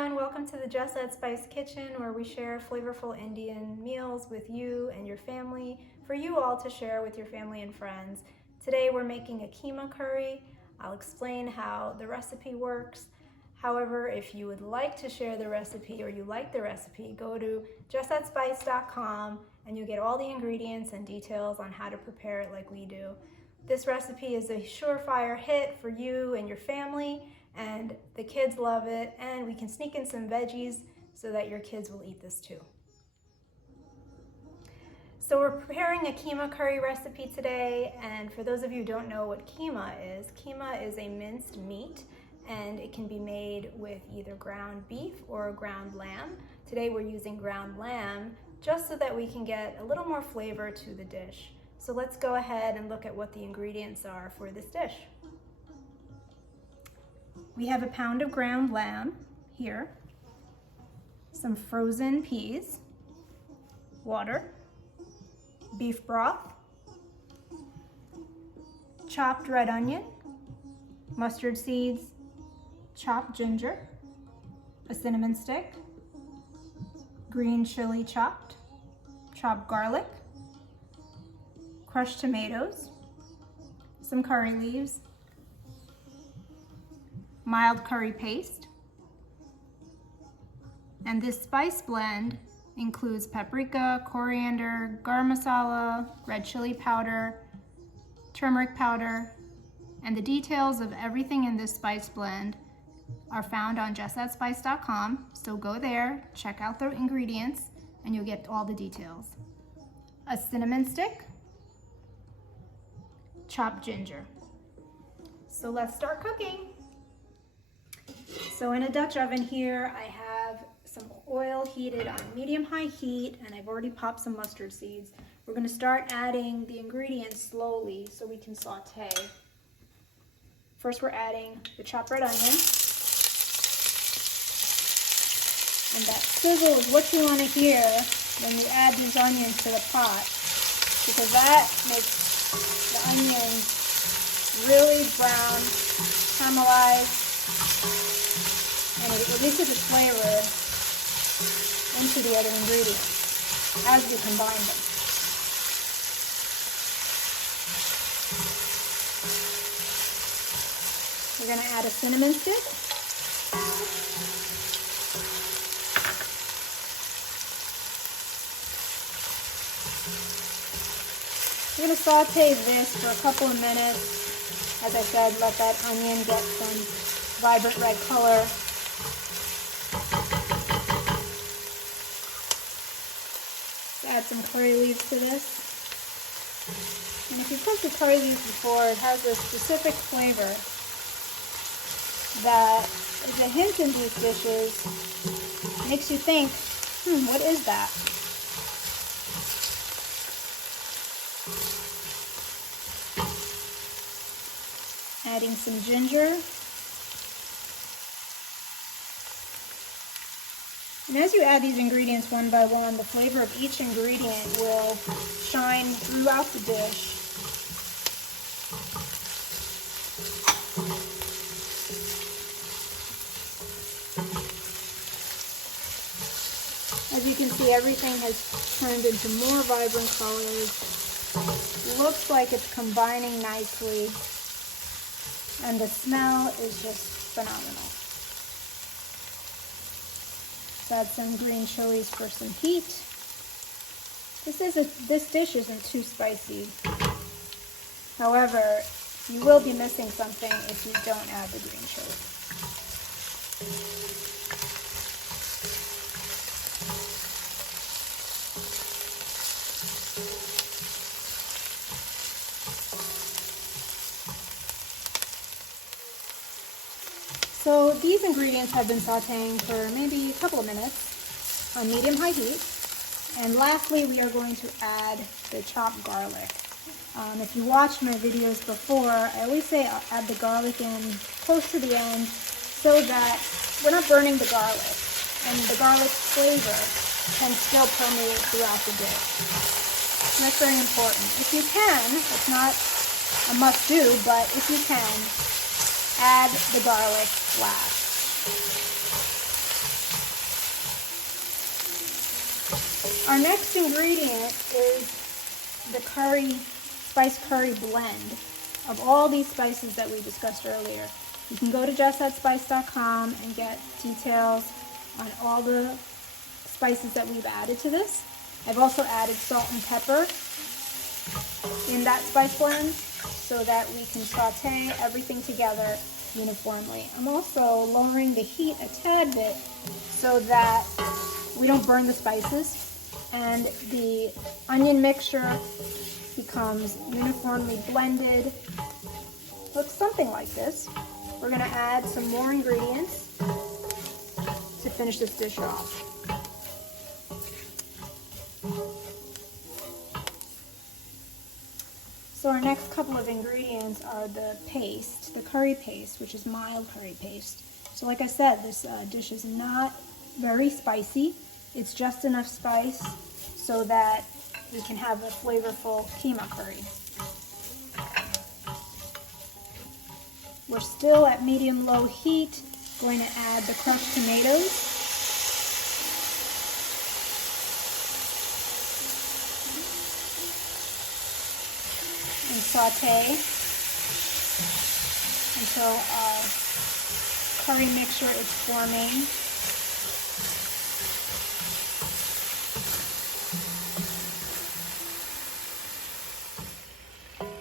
everyone, welcome to the Just Add Spice Kitchen, where we share flavorful Indian meals with you and your family, for you all to share with your family and friends. Today we're making a keema curry. I'll explain how the recipe works. However, if you would like to share the recipe or you like the recipe, go to justadspice.com and you'll get all the ingredients and details on how to prepare it like we do. This recipe is a surefire hit for you and your family, and the kids love it, and we can sneak in some veggies so that your kids will eat this too. So we're preparing a keema curry recipe today, and for those of you who don't know what keema is a minced meat, and it can be made with either ground beef or ground lamb. Today we're using ground lamb just so that we can get a little more flavor to the dish. So let's go ahead and look at what the ingredients are for this dish. We have a pound of ground lamb here, some frozen peas, water, beef broth, chopped red onion, mustard seeds, chopped ginger, a cinnamon stick, green chili chopped garlic, crushed tomatoes, some curry leaves, mild curry paste, and this spice blend includes paprika, coriander, garam masala, red chili powder, turmeric powder, and the details of everything in this spice blend are found on justadspice.com, so go there, check out the ingredients, and you'll get all the details. A cinnamon stick, chopped ginger. So let's start cooking. So in a Dutch oven here, I have some oil heated on medium-high heat, and I've already popped some mustard seeds. We're going to start adding the ingredients slowly so we can saute. First, we're adding the chopped red onion. And that sizzle is what you want to hear when you add these onions to the pot, because that makes the onions really brown, caramelized, and it releases its flavor into the other ingredients as we combine them. We're going to add a cinnamon stick. We're going to saute this for a couple of minutes. As I said, let that onion get some vibrant red color. Add some curry leaves to this. And if you've cooked the curry leaves before, it has a specific flavor that is a hint in these dishes. Makes you think, what is that? Adding some ginger. And as you add these ingredients one by one, the flavor of each ingredient will shine throughout the dish. As you can see, everything has turned into more vibrant colors. Looks like it's combining nicely. And the smell is just phenomenal. Add some green chilies for some heat. This dish isn't too spicy. However, you will be missing something if you don't add the green chili. So these ingredients have been sauteing for maybe a couple of minutes on medium-high heat. And lastly, we are going to add the chopped garlic. If you watched my videos before, I always say I'll add the garlic in close to the end so that we're not burning the garlic, and the garlic flavor can still permeate throughout the dish. And that's very important. If you can, it's not a must-do, but if you can, add the garlic last. Our next ingredient is the spice curry blend of all these spices that we discussed earlier. You can go to justthatspice.com and get details on all the spices that we've added to this. I've also added salt and pepper in that spice blend so that we can saute everything together uniformly. I'm also lowering the heat a tad bit so that we don't burn the spices and the onion mixture becomes uniformly blended. Looks something like this. We're going to add some more ingredients to finish this dish off. So our next couple of ingredients are the paste, the curry paste, which is mild curry paste. So like I said, this dish is not very spicy. It's just enough spice so that we can have a flavorful keema curry. We're still at medium-low heat. Going to add the crushed tomatoes. And saute until our curry mixture is forming.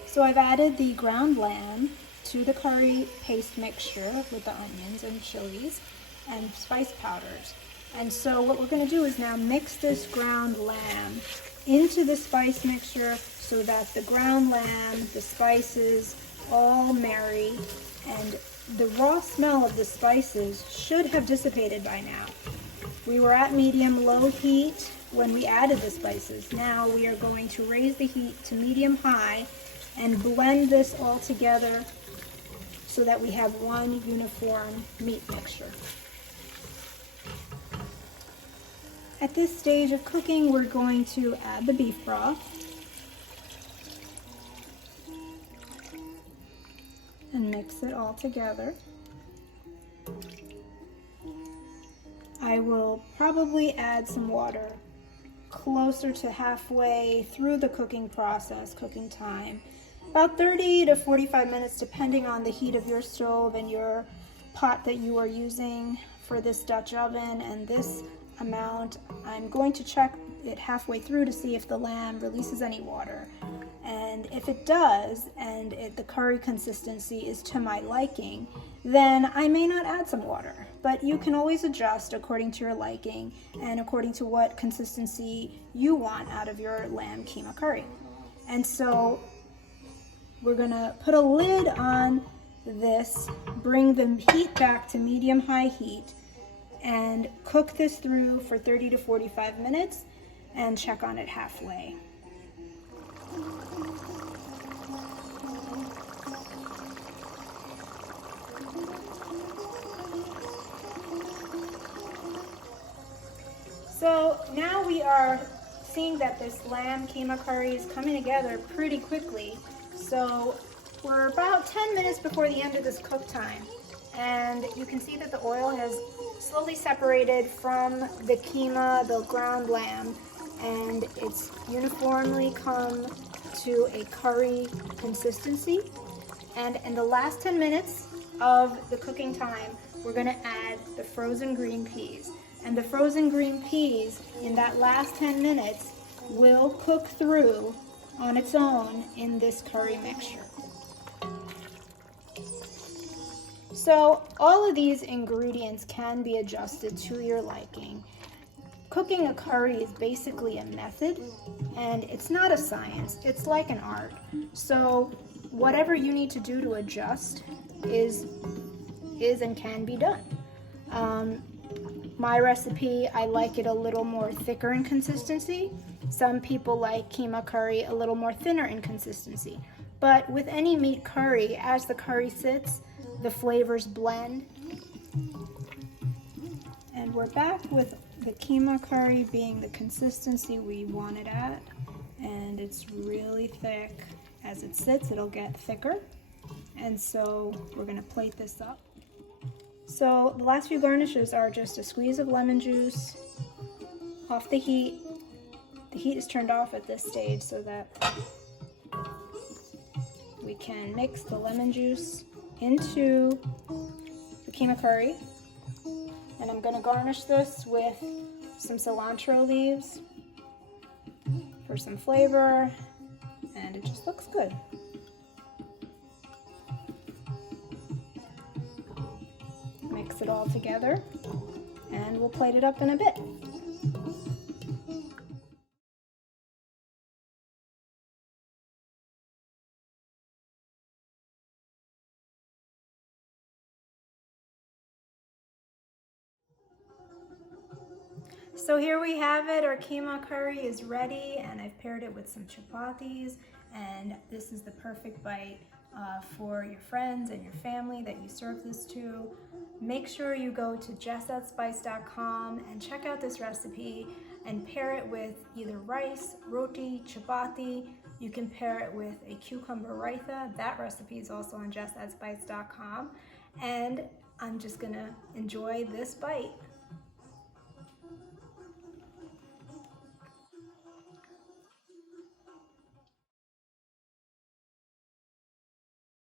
So I've added the ground lamb to the curry paste mixture with the onions and chilies and spice powders. And so what we're going to do is now mix this ground lamb into the spice mixture so that the ground lamb, the spices all marry, and the raw smell of the spices should have dissipated by now. We were at medium-low heat when we added the spices. Now we are going to raise the heat to medium-high and blend this all together so that we have one uniform meat mixture. At this stage of cooking, we're going to add the beef broth and mix it all together. I will probably add some water closer to halfway through the cooking process, cooking time. About 30 to 45 minutes depending on the heat of your stove and your pot that you are using for this Dutch oven. And this amount, I'm going to check it halfway through to see if the lamb releases any water. And if it does, and the curry consistency is to my liking, then I may not add some water. But you can always adjust according to your liking and according to what consistency you want out of your lamb keema curry. And so we're gonna put a lid on this, bring the heat back to medium-high heat, and cook this through for 30 to 45 minutes and check on it halfway. So now we are seeing that this lamb keema curry is coming together pretty quickly. So we're about 10 minutes before the end of this cook time. And you can see that the oil has slowly separated from the keema, the ground lamb, and it's uniformly come to a curry consistency. And in the last 10 minutes of the cooking time, we're going to add the frozen green peas. And the frozen green peas in that last 10 minutes will cook through on its own in this curry mixture. So all of these ingredients can be adjusted to your liking. Cooking a curry is basically a method, and it's not a science. It's like an art. So whatever you need to do to adjust is and can be done. My recipe, I like it a little more thicker in consistency. Some people like keema curry a little more thinner in consistency. But with any meat curry, as the curry sits, the flavors blend. And we're back with the keema curry being the consistency we want it at. And it's really thick. As it sits, it'll get thicker. And so we're gonna plate this up. So the last few garnishes are just a squeeze of lemon juice, off the heat, The heat is turned off at this stage so that we can mix the lemon juice into the keema curry. And I'm gonna garnish this with some cilantro leaves for some flavor, and it just looks good. Mix it all together, and we'll plate it up in a bit. So here we have it. Our keema curry is ready, and I've paired it with some chapatis, and this is the perfect bite for your friends and your family that you serve this to. Make sure you go to jessthatspice.com and check out this recipe and pair it with either rice, roti, chapati. You can pair it with a cucumber raita. That recipe is also on jessthatspice.com. And I'm just gonna enjoy this bite.